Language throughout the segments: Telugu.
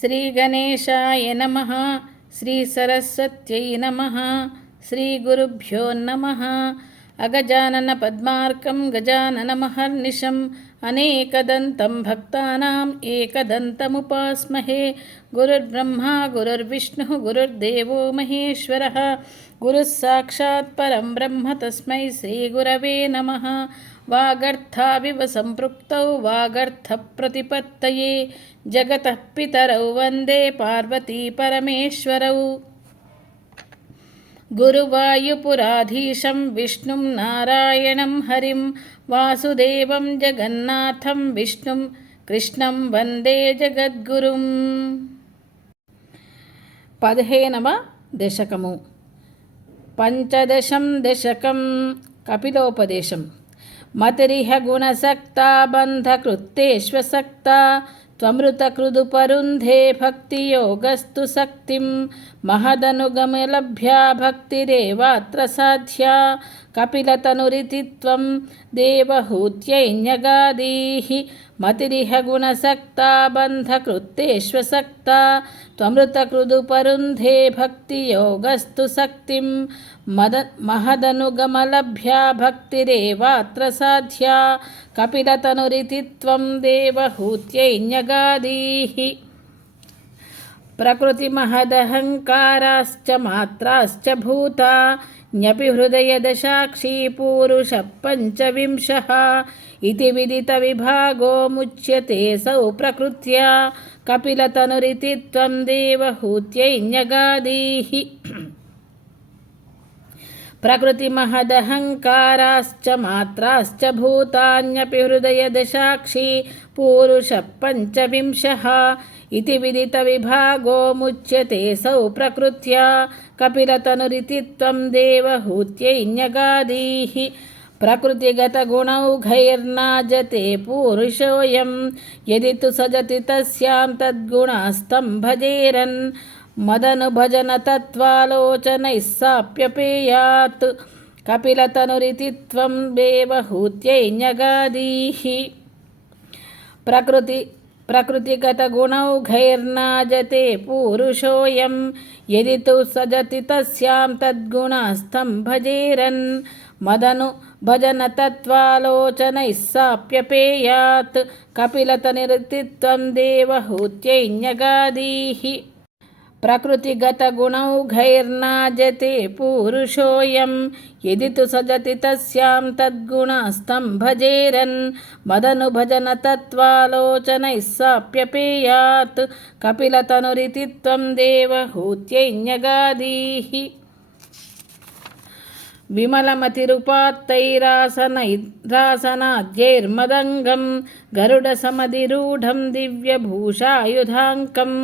శ్రీగణేశాయ నమ శ్రీ సరస్వత్యై నమ శ్రీ గురుభ్యో నమ. అగజానన పద్మార్కం గజాననమహర్నిశం అనేకదంతం భక్తానాం ఏకదంతముపాస్మహే. గురుర్బ్రహ్మా గురుర్విష్ణు గురుర్దేవో మహేశ్వర. గురుः పరం బ్రహ్మ తస్మై శ్రీగురవే నమ. వాగర్థావివ సంపృక్తౌ వాగర్థప్రతిపత్తయే. జగతః పితరౌ వందే పార్వతీ పరమేశ్వరౌ. గురువాయుపురాధీశం విష్ణుం నారాయణం హరిం వాసుదేవం జగన్నాథం విష్ణుం కృష్ణం వందే జగద్గురుం. పదిహేనవ దశకము. పంచదశం దశకం. కపిలోపదేశం. మతిరిహ గుణసక్తా బంధకృత్తేష్వసక్తా త్వమృతకృదుపరుంధే భక్తియోగస్తు శక్తిం మహదనుగమలభ్యా భక్తిరేవాత్ర సాధ్యా కపిలతనురితి త్వం దేవహూత్యైన్యగాదీః మతిరిహ గుణసక్తా బంధకృత్తేష్వసక్తా త్వమృతకృదుపరుంధే భక్తియోగస్తు శక్తిం మద మహదనుగమలభ్యా భక్తిరేవాత్ర సాధ్యా కపిలతనురితి త్వం దేవహూత్యైన్యగాదీ ప్రకృతిమహదహంకారాశ్చ మాత్రాశ్చ భూత ञपिहृदयदशाक्षी पूरुषः पञ्चविंशः इति विदितविभागो मुच्यते सौ प्रकृत्या कपिलतनुरिति त्वं देवहूत्यै न्यगादीः प्रकृतिमहदहङ्काराश्च मात्राश्च भूतान्यपि हृदयदशाक्षी पुरुषः पञ्चविंशः इति विदितविभागो मुच्यते सौ प्रकृत्या कपिलतनुरिति त्वं देवहूत्यैन्यगादीः प्रकृतिगतगुणौघैर्नाजते पूरुषोऽयं यदि तु सजति तस्यां तद्गुणास्तं भजेरन् मदनुभजनतत्त्वालोचनैः साप्यपेयात् कपिलतनुरिति त्वं देवहूत्यैन्यगादीः प्रकृति प्रकृतिगतगुणौघैर्नाजते पूरुषोऽयं यदि तु सजति तस्यां तद्गुणास्तं भजेरन् मदनु भजनतत्त्वालोचनैः साप्यपेयात् कपिलतनिरिति त्वं देवहूत्यैन्यगादीः प्रकृतिगतगुणौघैर्नाजते पूरुषोऽयं यदि तु सजति तस्यां तद्गुणास्तं भजेरन् मदनुभजनतत्त्वालोचनैः साप्यपेयात् कपिलतनुरिति त्वं देवहूत्यैन्यगादीः विमलमतिरुपात्तैरासनैरासनाद्यैर्मदङ्गं गरुडसमधिरूढं दिव्यभूषायुधाङ्कम्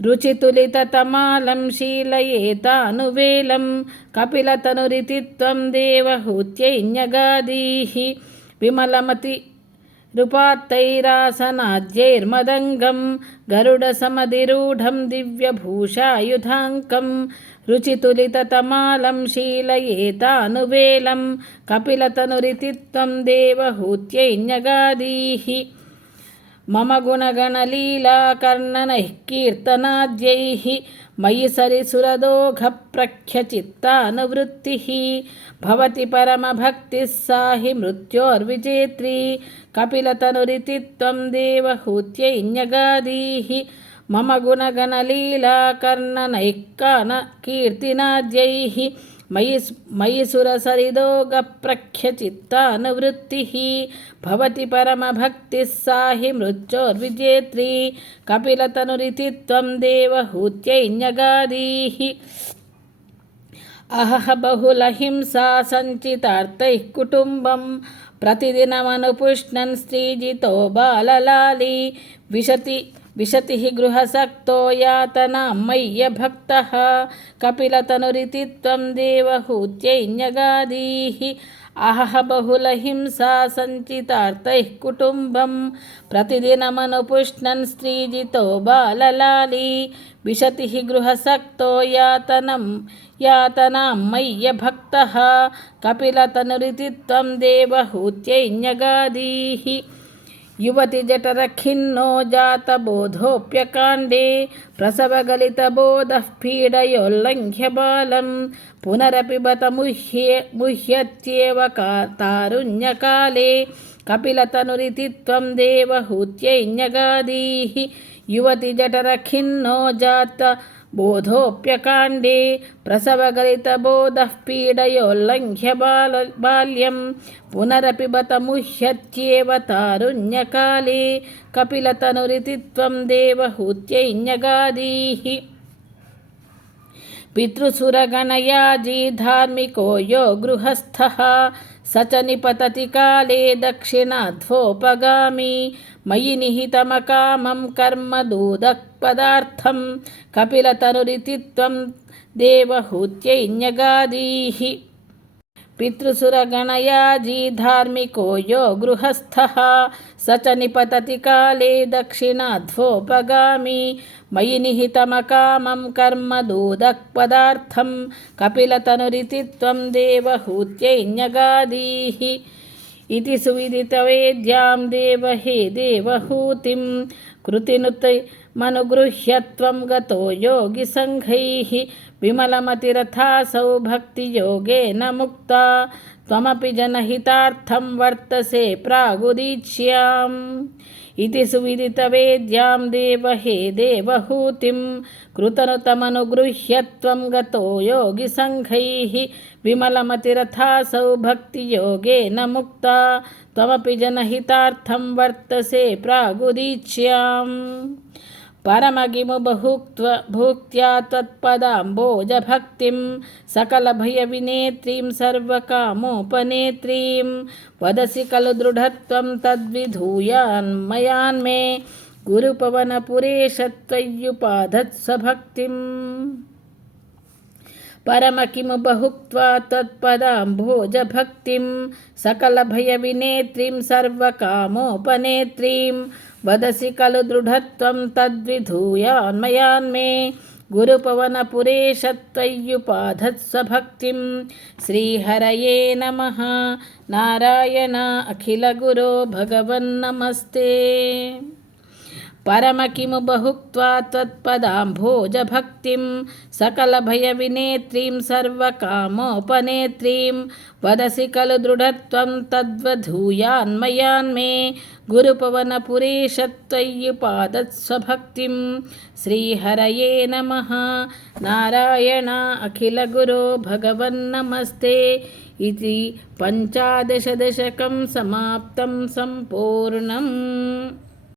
రుచితులిత తమాలం శీలయేతానువేలం కపిలతనురితి త్వం దేవహూత్యైన్యగాదీః విమలమతి నృపాత్తైరాసనాద్యైర్మదంగం గరుడసమధిరూఢం దివ్యభూషాయుధాంకం. రుచితులితమాలం శీలయేతానువేలం కపిలతనురితి త్వం దేవహూత్యైన్యగాదీః మమ గుణగణలీలాకర్ణనైః కీర్తనాద్యైः మయి సరిసురదోఘప్రఖ్యచిత్తానువృత్తిः భవతి పరమభక్తిः సాహి మృత్యోర్విజేత్రీ కపిలతనురితి త్వం దేవహూత్యైన్యగాదీः మమ గుణగణలీలాకర్ణనైః కాన కీర్తినాద్యైः మయి మయిసురసరిదోగప్రఖ్యచిత్తానువృత్తిः భవతి పరమభక్తిः సాహి మృత్యోర్విజేత్రీ కపిలతనురితి త్వం దేవహూత్యైన్యగాదీः అహహ బహుళహింసా సంచితార్థైः కుటుంబం ప్రతిదినమనుపుష్ణన్ స్త్రీజితో బాలలాలి విశతి विशति विशतिः गृहसक्तो यातनां मय्यभक्तः कपिलतनुरिति त्वं देवहूत्यैन्यगादीः अहः बहुलहिंसा सञ्चितार्थैः कुटुम्बं प्रतिदिनमनुपुष्णन् स्त्रीजितो बाललाली। विशतिः गृहसक्तो यातनं यातनां मय्यभक्तः कपिलतनुरिति त्वं देवहूत्यैन्यगादीः ಯುವತಿ ಜಠರ ಖಿನ್ನೋ ಜಾತ ಬೋಧೋಪ್ಯಕಾಂಡೇ ಪ್ರಸವಗಲಿತ ಬೋಧ ಪೀಡಯೋಲ್ಲಂಘ್ಯ ಬಾಲಂ ಪುನರಪಿಬತ ಮುಹ್ಯೆ ಮುಹ್ಯತ್ಯೇವ ಕಾ ತಾರುಣ್ಯಕಾಲೇ ಕಪಿಲತನುರಿತಿ ತ್ವಂ ದೇವಹೂತ್ಯೈನ್ಯಗಾದೀ ಯುವತಿ ಜಠರ ಖಿನ್ನೋ ಜಾತ बोधोऽप्यकाण्डे प्रसवगलितबोधः पीडयोल्लङ्घ्य बाल बाल्यं पुनरपि बत मुह्यत्येव तारुण्यकाले कपिलतनुरिति त्वं देवहूत्यैन्यगादीः पितृसुरगणयाजी धार्मिको यो गृहस्थः स च निपतति काले दक्षिणाध्वोपगामी मयि निहितमकामं कर्मदूदक्पदार्थं कपिलतनुरिति त्वं देवहूत्यैन्यगादीः पितृसुरगणयाजी धार्मिको यो गृहस्थः स च निपतति काले दक्षिणाध्वोपगामी मयि निहितमकामं कर्मदूदक्पदार्थं कपिलतनुरिति त्वं देवहूत्यैन्यगादीः इति सुविदितवेद्यां देवहे देवहूतिं। कृतिनुतमनुगृह्य त्वं गतो योगिसङ्घैः विमलमतिरथासौ भक्तियोगेन मुक्ता। त्वमपि जनहितार्थं वर्तसे प्रागुदीच्याम् इति सुविदितवेद्यां देवहे देवहूतिं कृतनुतमनुगृह्य त्वं गतो योगिसङ्घैः विमलमतिरथासौ भक्तियोगेन मुक्ता। त्वमपि जनहितार्थं वर्तसे प्रागुदीच्याम्। परमगिमु सकल भुक्त्या त्वत्पदाम्बोजभक्तिं सकलभयविनेत्रीं सर्वकामोपनेत्रीं वदसि खलु दृढत्वं तद्विधूयान्मयान्मे गुरुपवनपुरेश परम किमु बहुक्त्वा त्वत्पदाम्भोजभक्तिं सकलभयविनेत्रीं सर्वकामोपनेत्रीं वदसि खलु दृढत्वं तद्विधूयान्मयान्मे गुरुपवनपुरेश त्वय्युपाधत्स्वभक्तिं श्रीहरये नमः नारायण अखिलगुरो भगवन्नमस्ते परम किमु बहुक्त्वा त्वत्पदाम्भोजभक्तिं सकलभयविनेत्रीं सर्वकामोपनेत्रीं वदसि खलु दृढत्वं तद्वधूयान्मयान्मे गुरुपवनपुरेश त्वय्युपादत्स्वभक्तिं श्रीहरये नमः नारायण अखिलगुरो भगवन्नमस्ते इति पञ्चादशदशकं समाप्तं सम्पूर्णम्